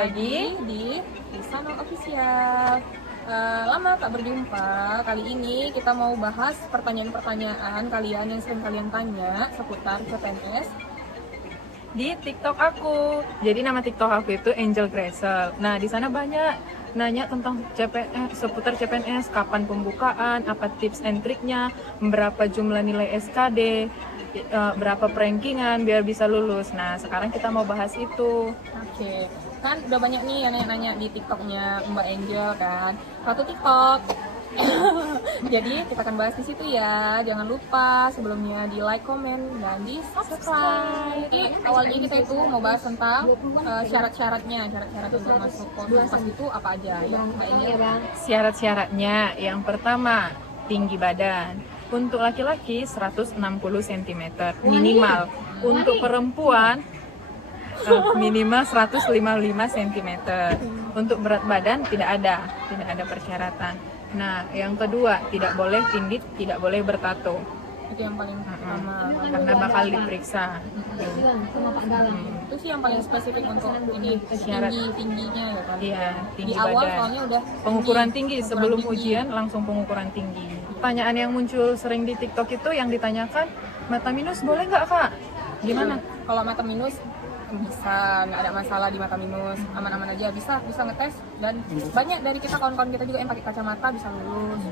lagi di Lisanul Official. Lama tak berjumpa. Kali ini kita mau bahas pertanyaan-pertanyaan kalian yang sering kalian tanya seputar CPNS di TikTok aku. Jadi nama TikTok aku itu Angel Gressel. Nah, di sana banyak nanya tentang CPNS, seputar CPNS, kapan pembukaan, apa tips and triknya, berapa jumlah nilai SKD, berapa perankingan biar bisa lulus. Nah, sekarang kita mau bahas itu. Oke, kan udah banyak nih yang nanya-nanya di TikToknya Mbak Angel kan. Satu TikTok. Jadi kita akan bahas di situ ya. Jangan lupa sebelumnya di like, comment, dan di subscribe. Jadi awalnya kita itu mau bahas tentang syarat-syaratnya, syarat-syarat untuk masuk Polhukam itu apa aja ya Mbak Angel? Syarat-syaratnya yang pertama, tinggi badan. Untuk laki-laki 160 cm minimal. Untuk perempuan minimal 155 cm. Untuk berat badan tidak ada persyaratan. Nah, yang kedua, tidak boleh tindih, tidak boleh bertato. Itu yang paling utama Karena bakal diperiksa. Itu sih yang paling spesifik untuk ini Syarat. tingginya ya kan. Iya, Di tinggi awal badan. soalnya udah Pengukuran tinggi pengukuran sebelum tinggi. ujian langsung pengukuran tinggi. Pertanyaan yang muncul sering di TikTok itu yang ditanyakan, mata minus boleh nggak kak? Gimana? Kalau mata minus bisa, nggak ada masalah di mata minus, aman-aman aja, bisa ngetes, dan banyak dari kita kawan-kawan kita juga yang pakai kacamata bisa lulus.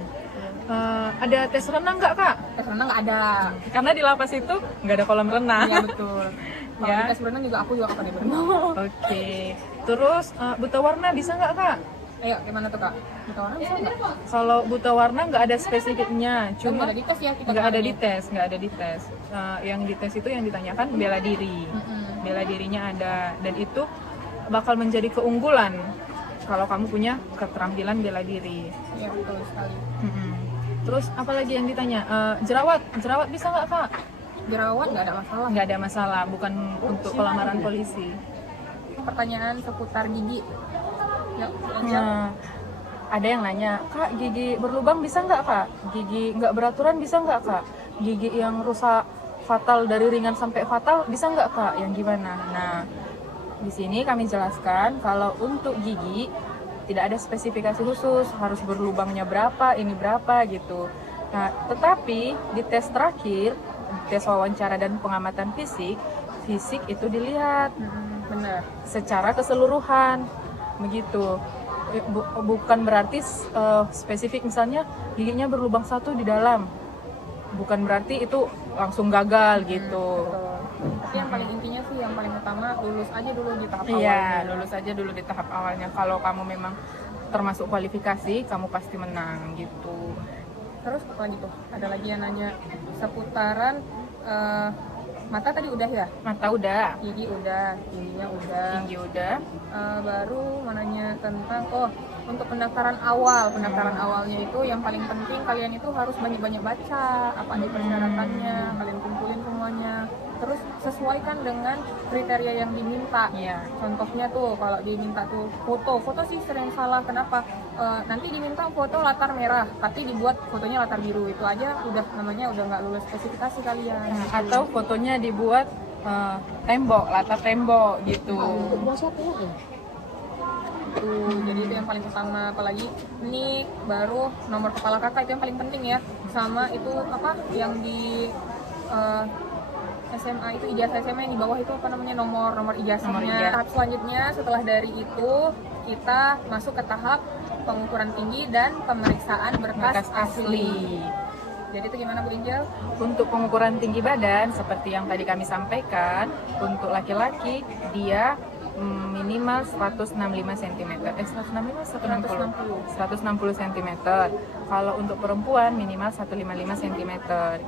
Ada tes renang nggak kak? Tes renang nggak ada. Karena di lapas itu nggak ada kolam renang. Iya betul. Kalau Ya. di tes berenang juga aku juga nggak pernah berenang. Oke. Terus buta warna bisa nggak kak? Ayo gimana tuh kak? Kita orang bisa nggak? Kalau buta warna nggak ada spesifiknya, Cuma cuma ada di tes ya kita. nggak ada kemarin. di tes. Yang dites itu yang ditanyakan bela diri. Bela dirinya ada, dan itu bakal menjadi keunggulan kalau kamu punya keterampilan bela diri. Iya betul sekali. Terus apalagi yang ditanya, jerawat bisa nggak kak? Jerawat nggak ada masalah. Nggak ada masalah, bukan untuk pelamaran polisi. Pertanyaan seputar gigi. Ya, Angel. Ada yang nanya, kak gigi berlubang bisa nggak kak? Gigi nggak beraturan bisa nggak kak? Gigi yang rusak fatal dari ringan sampai fatal bisa nggak kak? Yang gimana? Nah, di sini kami jelaskan kalau untuk gigi tidak ada spesifikasi khusus, harus berlubangnya berapa, ini berapa gitu. Nah, tetapi di tes terakhir, tes wawancara dan pengamatan fisik itu dilihat Benar. secara keseluruhan begitu. Bukan berarti spesifik misalnya giginya berlubang satu di dalam, bukan berarti itu langsung gagal gitu. Betul. Tapi yang paling intinya sih, yang paling utama lulus aja dulu di tahap Iya, awalnya. lulus aja dulu di tahap awalnya. Kalau kamu memang termasuk kualifikasi, kamu pasti menang gitu. Terus apa lagi tuh? Ada lagi yang nanya seputaran mata tadi udah ya? Mata udah, Gigi udah, tingginya udah. tinggi udah. Baru mau nanya tentang untuk pendaftaran awalnya itu yang paling penting kalian itu harus banyak-banyak baca apa aja persyaratannya, kalian kumpulin semuanya, terus sesuaikan dengan kriteria yang diminta. Iya. Contohnya tuh kalau diminta tuh foto sih sering salah. Kenapa? Nanti diminta foto latar merah tapi dibuat fotonya latar biru, itu aja udah namanya udah nggak lulus spesifikasi kalian. Atau fotonya dibuat tembok, latar tembok gitu. Jadi itu yang paling utama, apalagi ini baru nomor kepala kakak itu yang paling penting ya, sama itu apa yang di SMA itu ijazah SMA yang di bawah itu apa namanya, nomor ijazahnya. Nomor ijazah. Tahap selanjutnya setelah dari itu kita masuk ke tahap pengukuran tinggi dan pemeriksaan berkas asli. Jadi itu gimana Bu Angel? Untuk pengukuran tinggi badan seperti yang tadi kami sampaikan, untuk laki-laki dia minimal 165 cm. 160 cm. Kalau untuk perempuan minimal 155 cm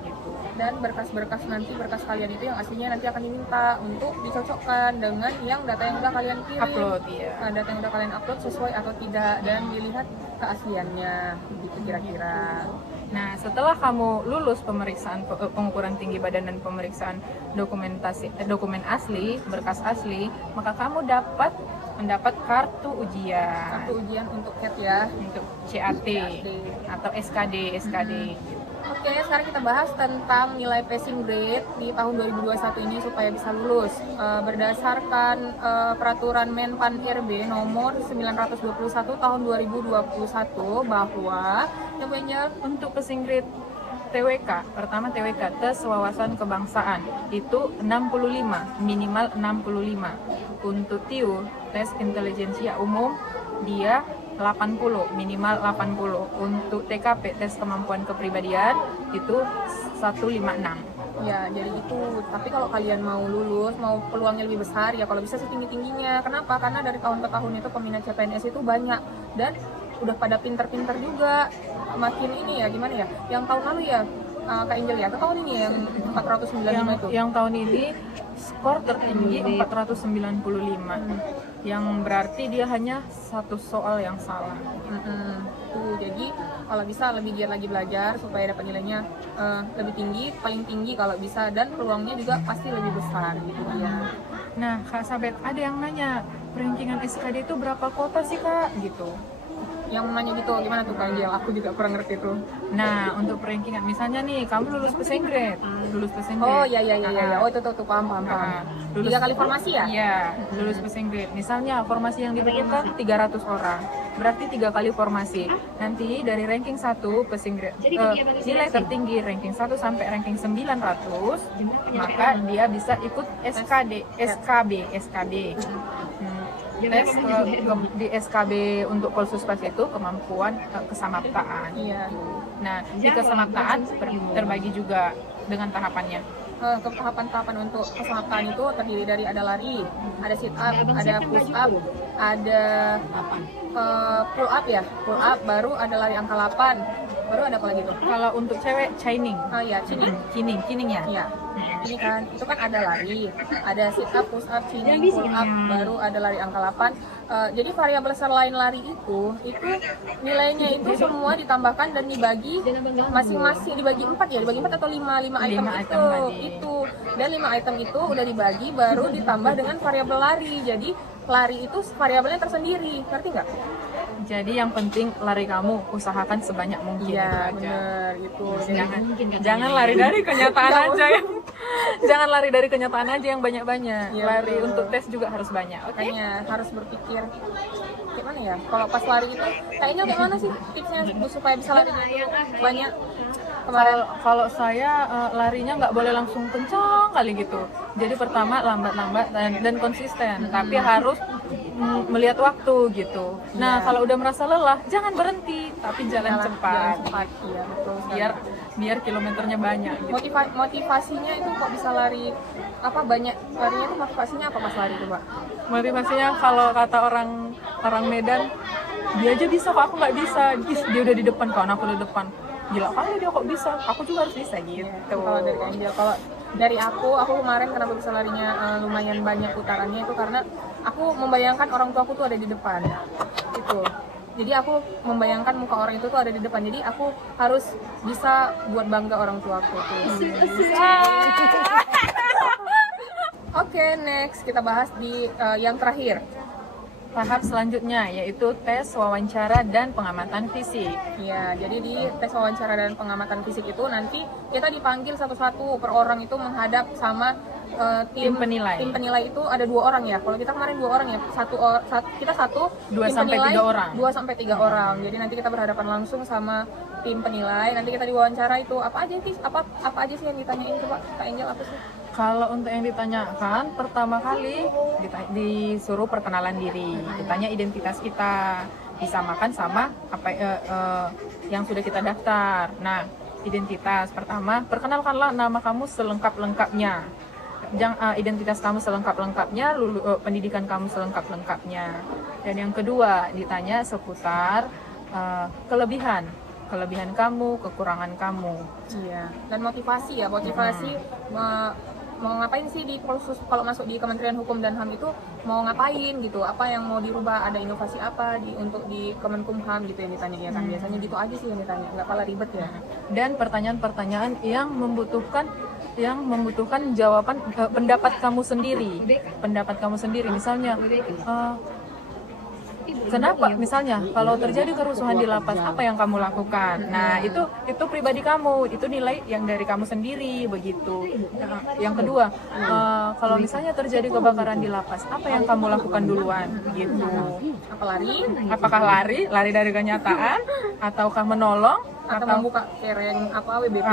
gitu. Dan berkas-berkas nanti, berkas kalian itu yang aslinya nanti akan diminta untuk dicocokkan dengan yang data yang udah kalian kirim. Upload ya. Data yang udah kalian upload sesuai atau tidak, dan dilihat keasliannya gitu kira-kira. Nah, setelah kamu lulus pemeriksaan pengukuran tinggi badan dan pemeriksaan dokumen asli, berkas asli, maka kamu mendapat kartu ujian. Kartu ujian untuk CAT ya. Untuk CAT atau SKD. Oke, sekarang kita bahas tentang nilai passing grade di tahun 2021 ini supaya bisa lulus. Berdasarkan peraturan Menpan RB nomor 921 tahun 2021 bahwa yang punya Untuk passing grade TWK, pertama TWK, tes wawasan kebangsaan, itu 65, minimal 65. Untuk TIU, tes intelijensia umum, dia 80, minimal 80. Untuk TKP, tes kemampuan kepribadian, itu 156. ya, jadi itu. Tapi kalau kalian mau lulus, mau peluangnya lebih besar, ya kalau bisa setinggi-tingginya. Kenapa? Karena dari tahun ke tahun itu peminat CPNS itu banyak dan udah pada pinter-pinter juga. Makin ini ya, gimana ya? Yang tahun lalu ya, Kak Angel ya, tahun ini yang 495 itu. Yang tahun ini skor tertinggi 495, yang berarti dia hanya satu soal yang salah. Tuh, jadi kalau bisa lebih giat lagi belajar supaya dapat nilainya lebih tinggi, paling tinggi kalau bisa, dan peluangnya juga pasti lebih besar gitu ya. Nah, Kak Sabet, ada yang nanya, rankingan SKD itu berapa kota sih, Kak? Gitu. Yang nanya gitu gimana tuh Kak Angel? Aku juga kurang ngerti tuh. Nah, untuk rankingan, misalnya nih, kamu lulus passing grade, Oh iya. Oh itu tuh paham. Lulus 3 kali formasi ya? Iya, lulus passing grade. Misalnya formasi yang dibutuhkan 300 orang, berarti 3 kali formasi. Nanti dari ranking 1 passing grade, nilai tertinggi ranking 1 sampai ranking 900, maka dia bisa ikut SKB. Tes di SKB untuk Polsuspas itu kemampuan kesamaptaan. Iya. Nah, di kesamaptaan terbagi juga dengan tahapannya. Tahapan-tahapan untuk kesamaptaan itu terdiri dari ada lari, ada sit up, ada push up, ada pull up ya, pull up, baru ada lari angka 8, baru ada apa lagi tuh? Kalau untuk cewek, chining. Oh iya, Chining ya. Iya. Ini kan, itu kan ada lari, ada sit up, push up, chinning, pull up, baru ada lari angka 8. Jadi variabel selain lari itu nilainya itu semua ditambahkan dan dibagi masing-masing, dibagi 4 ya, dibagi 4 atau 5 item itu. Dan 5 item itu udah dibagi baru ditambah dengan variabel lari. Jadi lari itu variabelnya tersendiri, ngerti nggak? Jadi yang penting lari kamu usahakan sebanyak mungkin. Iya, itu aja. bener gitu. Jangan lari dari kenyataan aja ya. Jangan lari dari kenyataan aja yang banyak-banyak. Iya, Lari betul. untuk tes juga harus banyak. Oke? Makanya harus berpikir gimana ya, kalau pas lari itu kayaknya gimana sih tipsnya supaya bisa lari itu banyak kemarin? Kalau saya larinya nggak boleh langsung kencang kali gitu. Jadi pertama lambat-lambat dan konsisten, tapi harus melihat waktu gitu. Nah, Iya. kalau udah merasa lelah, jangan berhenti, tapi jalan cepat. Iya betul sekali. Biar kilometernya banyak gitu. Motivasinya itu kok bisa lari apa banyak larinya itu motivasinya apa pas lari itu Pak? Motivasinya kalau kata orang Medan, dia aja bisa kok, aku nggak bisa. Dia udah di depan, kawan aku di depan. Gila kali dia kok bisa, aku juga harus bisa gitu. Kalau dari Kak Angel, kalau dari aku kemarin kenapa bisa larinya lumayan banyak putarannya itu karena aku membayangkan orang tua aku tuh ada di depan itu. Jadi aku membayangkan muka orang itu tuh ada di depan. Jadi aku harus bisa buat bangga orang tua aku tuh. Oke, next kita bahas di yang terakhir. Tahap selanjutnya yaitu tes wawancara dan pengamatan fisik. Ya, jadi di tes wawancara dan pengamatan fisik itu nanti kita dipanggil satu-satu per orang itu menghadap sama tim penilai. Tim penilai itu ada 2 orang ya. Kalau kita kemarin 2 orang ya, kita satu 2 tim sampai penilai 3 orang. 2 sampai 3 orang. Jadi nanti kita berhadapan langsung sama tim penilai. Nanti kita diwawancara itu apa aja sih yang ditanyain coba Kak Angel apa sih? Kalau untuk yang ditanyakan, pertama kali disuruh perkenalan diri, ditanya identitas kita, disamakan sama apa yang sudah kita daftar. Nah, identitas pertama, perkenalkanlah nama kamu selengkap-lengkapnya. Identitas kamu selengkap-lengkapnya, pendidikan kamu selengkap-lengkapnya. Dan yang kedua, ditanya seputar kelebihan kamu, kekurangan kamu. Iya. Dan motivasi mau ngapain sih di Polsus kalau masuk di Kementerian Hukum dan HAM itu mau ngapain gitu, apa yang mau dirubah, ada inovasi apa untuk di Kemenkumham gitu yang ditanya ya kan. Biasanya gitu aja sih yang ditanya, nggak kalah ribet ya. Dan pertanyaan-pertanyaan yang membutuhkan jawaban pendapat kamu sendiri. Misalnya Kenapa? Misalnya, kalau terjadi kerusuhan di lapas, apa yang kamu lakukan? Nah, itu pribadi kamu, itu nilai yang dari kamu sendiri, begitu. Nah, yang kedua, kalau misalnya terjadi kebakaran di lapas, apa yang kamu lakukan duluan? Gitu. Apa lari? Apakah lari dari kenyataan, ataukah menolong, Atau membuka kereng apa WBP?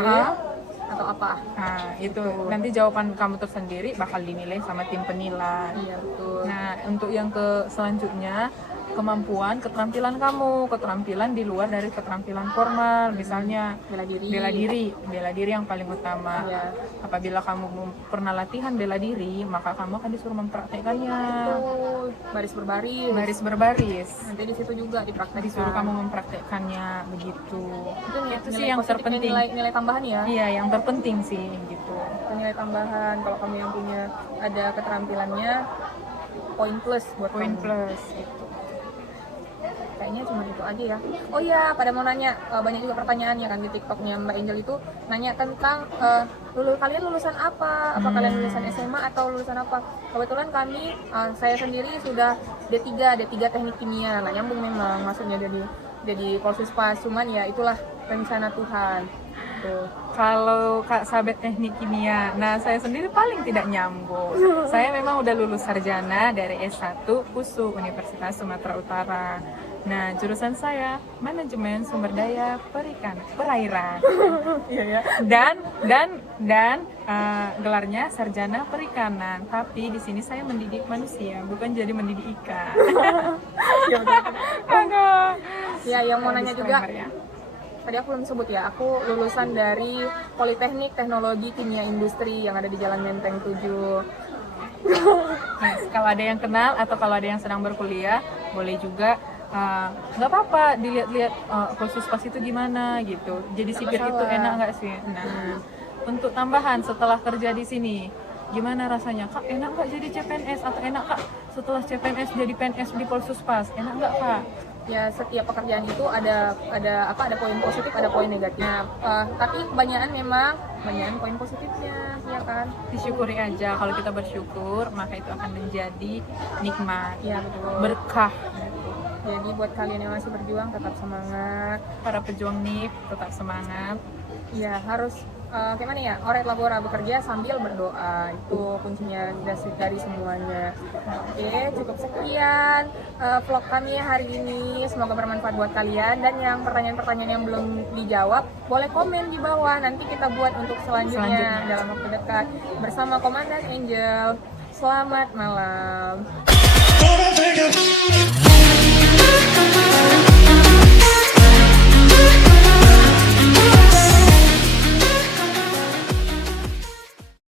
Atau apa? Nah, itu nanti jawaban kamu tersendiri bakal dinilai sama tim penilai. Iya betul. Nah, untuk yang selanjutnya, kemampuan, keterampilan kamu, keterampilan di luar dari keterampilan formal, misalnya Bela bela diri yang paling utama. Iya. Apabila kamu pernah latihan bela diri, maka kamu akan disuruh mempraktekannya. Betul. Baris berbaris. Baris berbaris. Nanti di situ juga dipraktekkan. Disuruh kamu mempraktekannya begitu. Itu sih yang positifnya, terpenting. Nilai tambahan ya. Iya, yang terpenting sih gitu. Itu nilai tambahan. Kalau kamu yang punya ada keterampilannya, poin plus buat Poin kamu. plus gitu. Kayaknya cuma itu aja ya. Oh iya, pada mau nanya, banyak juga pertanyaan ya kan di TikToknya Mbak Angel itu nanya tentang kalian lulusan apa? Apa kalian lulusan SMA atau lulusan apa? Kebetulan kami, saya sendiri sudah D3 teknik kimia. Nah nyambung memang, maksudnya jadi Polsuspas, cuman ya itulah rencana Tuhan. Tuh. Kalau Kak Sabet teknik kimia, nah saya sendiri paling tidak nyambung. Saya memang udah lulus sarjana dari S1 USU Universitas Sumatera Utara. Nah, jurusan saya manajemen sumber daya perairan. Iya ya. Dan gelarnya sarjana perikanan. Tapi di sini saya mendidik manusia, bukan jadi mendidik ikan. Ya, Aduh. ya yang mau nanya juga. Disclaimer ya. Tadi aku belum sebut ya, aku lulusan dari Politeknik Teknologi Kimia Industri yang ada di Jalan Menteng 7. Yes, kalau ada yang kenal atau kalau ada yang sedang berkuliah, boleh juga nggak apa-apa dilihat-lihat Polsuspas itu gimana gitu. Jadi sipir itu enak nggak sih? Nah, untuk tambahan setelah kerja di sini, gimana rasanya? Kak, enak nggak jadi CPNS atau enak Kak setelah CPNS jadi PNS di Polsuspas? Enak nggak Kak? Ya setiap pekerjaan itu ada poin positif, ada poin negatifnya. Tapi kebanyakan poin positifnya, ya kan? Disyukuri aja. Kalau kita bersyukur, maka itu akan menjadi nikmat, Iya betul. berkah. Jadi buat kalian yang masih berjuang tetap semangat. Para pejuang NIF tetap semangat. Ya harus gimana ya, oret labora, bekerja sambil berdoa, itu kuncinya dari semuanya. Oke, cukup sekian vlog kami hari ini, semoga bermanfaat buat kalian. Dan yang pertanyaan-pertanyaan yang belum dijawab boleh komen di bawah, nanti kita buat untuk selanjutnya. Dalam waktu dekat bersama Komandan Angel. Selamat malam.